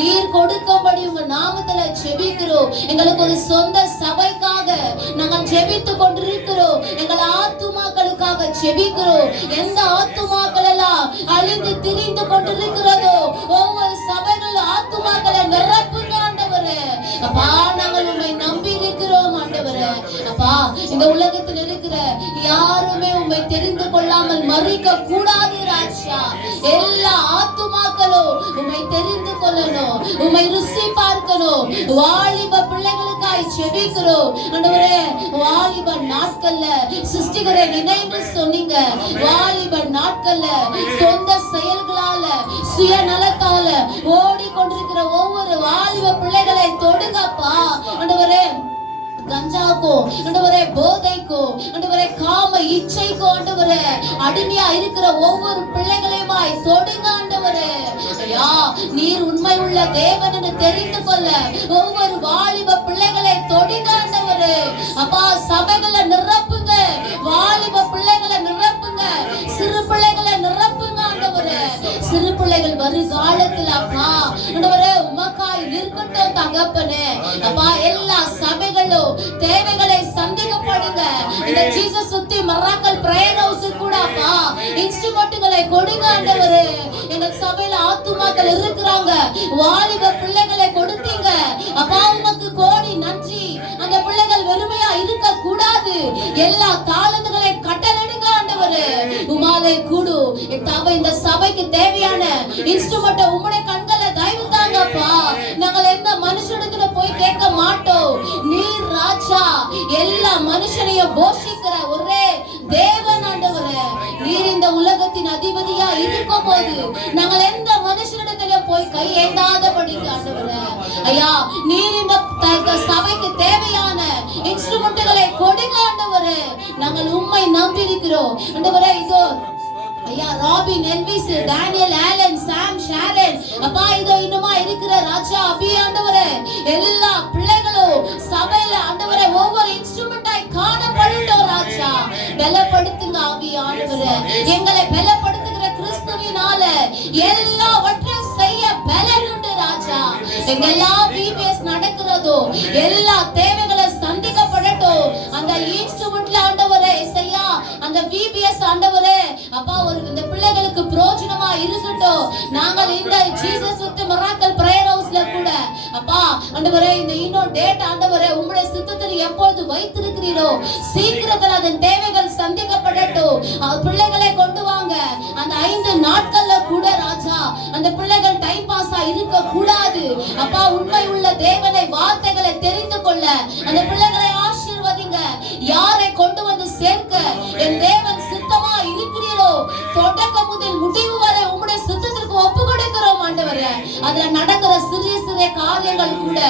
நீர் கொடுக்கும்படி உங்க நாமத்துல ஜெபிக்கிறோம். எங்களுக்கு ஒரு சொந்த சபைக்காக நாங்கள் ஜெபித்து கொண்டிருக்கிறோம். எங்கள் ஆத்துமாக்களுக்காக ஜெபிக்கிறோம். எந்த ஆத்துமாக்கள் எல்லாம் அழிந்து திரிந்து கொண்டிருக்கிறதோ ஒவ்வொரு சபைகள் ஆத்துமாக்களை நிரப்புங்க ஆண்டவரே. அப்பா நாங்கள் உம்மை நம்பி இருக்கிறோம் ஆண்டவரே. அப்பா இந்த உலகத்தில் இருக்கிற யாருமே உம்மை தெரிந்து கொள்ளாமல் மறிக்க கூடாது ராஜா. எல்லா ஆத்துமாக்களும் உம்மை தெரிந்து கொள்ளணும், உம்மை ருசி பார்க்கணும். வாலிப பிள்ளைகளுக்காய் ஜெபிக்கிறோம் ஆண்டவரே. வாலிப நாட்கள்ல சிருஷ்டிகரை நினைவு சொன்னீங்க. வாலிப நாட்கள்ல சொந்த செயல்களால சுயநலத்தால ஓடிக்கொண்டிருக்கிற ஒவ்வொரு வாலிப பிள்ளைகளை தொடுங்கப்பா ஆண்டவரே. கஞ்சாக்கோ ஆண்டவரே, போதைக்கோ ஆண்டவரே, காம இச்சைக்கோ ஆண்டவரே அடிமையா இருக்கிற ஒவ்வொரு பிள்ளைகளையுமாய் தொடுங்க ஆண்டவரே. ஐயா நீர் உண்மை உள்ள தேவன் என்று தெரிந்து கொள்ள ஒவ்வொரு வாலிப பிள்ளைகளை தொடுங்க ஆண்டவரே. அப்பா சபைகளை நிரப்புங்க, வாலிப பிள்ளைகளை நிரப்புங்க, சிறு பிள்ளைகளை நிரப்புங்க ஆண்டவரே. சிறு பிள்ளைகள் வருகாலத்தில் அப்பா ஆண்டவரே உமக்காய் இருக்கட்டும் தகப்பனே. அப்பா எல்லா சபைகளும் தேவைகளை சந்திக்கப்படுங்க. இந்த ஜீசஸ் சுத்தி மிராக்கிள் பிரேயர் ஹவுஸ் கூட அப்பா இன்ஸ்ட்ருமென்ட்களை கொடுங்க ஆண்டவரே. எங்க சபையில ஆத்துமாக்கள் இருக்கிறாங்க, வாலிப பிள்ளைகளை கொடுத்தீங்க அப்பா, உமக்கு கோடி நன்றி. அந்த பிள்ளைகள் வெறுமையா இருக்க கூடாது, எல்லா தாளந்துகளை கட்டளையிடுங்க ஆண்டவரே. உமாலே கூடு இந்த சபைக்கு தேவையான இன்ஸ்ட்ருமென்ட் உம்முடைய கண்களை தயவு தாங்கப்பா. நாங்கள் எந்த மனுஷனுக்கு போய் கேட்க மாட்டோம். நீர் ராஜா, எல்லா மனுஷனையும் போஷிக்கிற ஒரே தேவன் ஆண்டவரே. நீர் இந்த உலகத்தின் அதிபதியா இருக்கும் போது நாங்கள் எந்த மனுஷனிடத்திலும் போய் கை ஏந்தாதபடிக்கு ஆண்டவரே. ஐயா நீர் இந்த சபைக்கு தேவையான இன்ஸ்ட்ருமென்ட்களை கொடுங்க ஆண்டவரே. நாங்கள் உம்மை நம்பி இருக்கிறோம் ஆண்டவரே. இதோ ஐயா ராபின், எல்விஸ், டேனியல், ஆலன், சாம், ஷாரன் அப்பா இதோ இன்னுமா இருக்கிற ராஜா அபி ஆண்டவரே, எல்லா பிள்ளைகளும் சபையில ஆண்டவரே ஒவ்வொரு இன்ஸ்ட்ருமென்ட்டாய் காணப்படட்டும் ராஜா. பலப்படுத்துங்க ஆவி ஆண்டவரே. எங்களை பலப்படுத்துகிற கிறிஸ்துவினால எல்லாவற்றையும் செய்ய பலன் உண்டு ராஜா. எங்கெல்லாம் பிபிஎஸ் நடக்கிறதோ எல்லா தேவைகளை சந்திக்கப்படட்டும். அந்த இன்ஸ்ட்ருமென்ட்ல ஆண்டவரே இசையா அந்த பிபிஎஸ் ஆண்டவரே அப்பா ஒரு இந்த பிள்ளைகளுக்கு பிரயோஜனமா இருக்கட்டும். நாங்கள் இந்த ஜீசஸ் வித் மிராக்கிள் பிரேயர் ஹவுஸ்ல கூட அப்பா ஆண்டவரே இந்த இன்னொரு டேட் ஆண்டவரே உம்முடைய சித்தத்தில் எப்பொழுது வைத்திருக்கிறீரோ சீக்கிரத்தில் அதன் தேவைகள் சந்திக்கப்படட்டும். பிள்ளைகளை கொண்டு வாங்க. அந்த 5 நாட்கள்ல கூட ராஜா அந்த பிள்ளைகள் டைம் பாஸா இருக்க கூடாது அப்பா. உண்மை உள்ள தேவனை வார்த்தைகளை தெரிந்து கொள்ள அந்த பிள்ளைகளை ஆசீர்வதிங்க. யாரை கொண்டு வந்து சேர்க்க என் தேவன் சித்தமா இருக்கிறீரோ தொடக்க முதல் முடிவு வரை உம்முடைய சித்தத்திற்கு ஒப்பு கொடுக்கிறோம் ஆண்டவரே. அதுல நடக்கிற சிறிய சிறிய காரியங்கள் கூட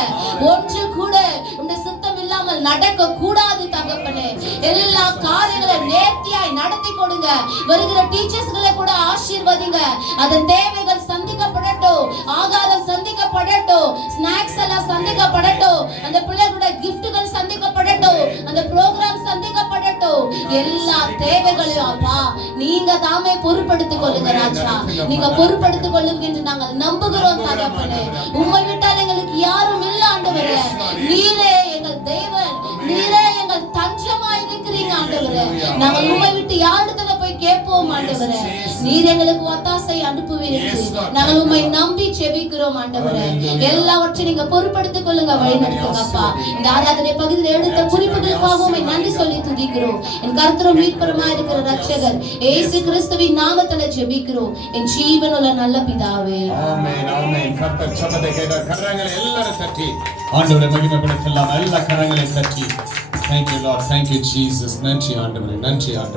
ஒன்று கூட உம்முடைய சித்தம் இல்லாமல் நடக்க கூடாது தகப்பனே. எல்லா காரியங்களையும் நேர்த்தியாய் நடத்தி கொடுங்க. வருகிற டீச்சர்ஸ்களை கூட ஆசீர்வதிங்க. அதன் தேவைகள் சந்திக்கப்படட்டும், ஆகாரம் சந்திக்கப்படட்டும், ஸ்நாக்ஸ் எல்லாம் சந்திக்கப்படட்டும், அந்த பிள்ளைகளோட கிஃப்ட்கள் சந்திக்கப்படட்டும், அந்த ப்ரோக்ராம் சந்திக்கப்படட்டும். எல்லா தேவைகளையும் அப்பா நீங்க தாமே பொறுப்படுத்திக் கொள்ளுங்க ராஜா. நீங்க பொறுப்படுத்திக் கொள்ளுங்க என்று நாங்கள் நம்புகிறோம் தகப்பனே. உம்மை விட்டால் எங்களுக்கு யாரும் இல்ல ஆண்டவரே. நீரே எங்கள் தேவன், நீரே எங்கள் தஞ்சமா இருக்கிறீங்க ஆண்டவரே. நாங்கள் உம்மை விட்டு யாரிடத்துல போய் கேட்போம் ஆண்டவரே. நீர் எங்களுக்கு ஒத்தாசை அனுப்புவீர்கள். நாங்கள் உம்மை நம்பி செபிக்கிறோம் ஆண்டவரே. எல்லாவற்றையும் நீங்க பொறுப்படுத்திக் கொள்ளுங்க, வழி நடத்துங்கப்பா. இந்த ஆராதனை பகுதியில் எடுத்த குறிப்புகளுக்காக உம்மை நன்றி சொல்லி துதிக்கிறோம். என் கர்த்தரும் மீட்பருமா இருக்கிற ரட்சகர் இயேசு கிறிஸ்துவின் நாமத்தில் ஜெபிக்கிறோம் என் ஜீவனுள்ள நல்ல பிதாவே. ஆமென் ஆமென். கர்த்தர் சபத்தை கேட்ட கரங்களை எல்லாரும் தட்டி ஆண்டவரை மகிமைப்படுத்தலாம். எல்லா கரங்களை தட்டி. Thank you Lord, thank you Jesus. நன்றி ஆண்டவரே, நன்றி ஆண்டவரே.